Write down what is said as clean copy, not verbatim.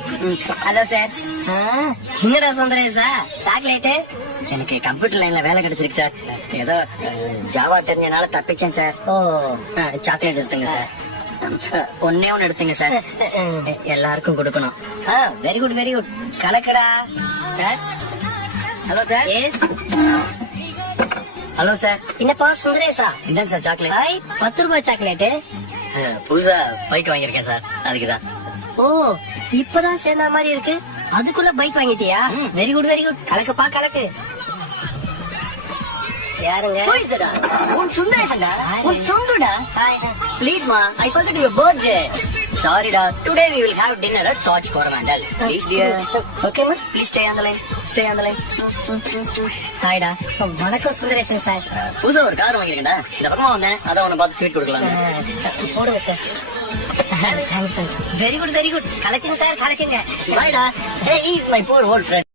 Hello sir. என்னடா சுந்தரேசா chocolate? எனக்கு computer லைன்ல வேலை கிடைச்சிருக்கு சார். ஏதோ ஜாவா தெரிஞ்சனால தப்பிச்சேன் சார். ஓ சாக்லேட் எடுத்துங்க சார். ஒன்னே ஒன்னு எடுத்துங்க சார். எல்லாருக்கும் கொடுக்கணும். Very good very good. கலக்கடா sir. Hello sir. Yes. Hello sir. என்னப்பா சுந்தரேசா? இந்தாங்க சார் சாக்லேட். ஐ 10 ரூபாய் சாக்லேட்டு. புதுசா பைக் வாங்கியிருக்கேன் சார், அதுக்குதான். ஓ இப்பதான் சேர்ந்த மாதிரி இருக்கு. அதுக்குள்ள பைக் வாங்கிட்டியா? Very good very good. கலக்குப்பா கலக்கு. யாருங்க? உன் சுந்தரேசன்டா, உன் Sorry. சொந்துடா. Please ma, I forgot your birthday. Sorry da, today we will have dinner at Taj Coromandel. Please dear. Okay மா. Please stay on the line. Stay on the line. Hi da. வணக்கம் Sundaresan sir. புதுசா ஒரு car வாங்கிருக்கேன்டா. இந்த பக்கமா வந்தேன், அதான் உன்னை பார்த்து ஸ்வீட் கொடுக்கலாம். போடுங்க sir. Very good very good. கலக்குங்க சார் கலக்குங்க. Bye da. Hey, he's my poor old friend.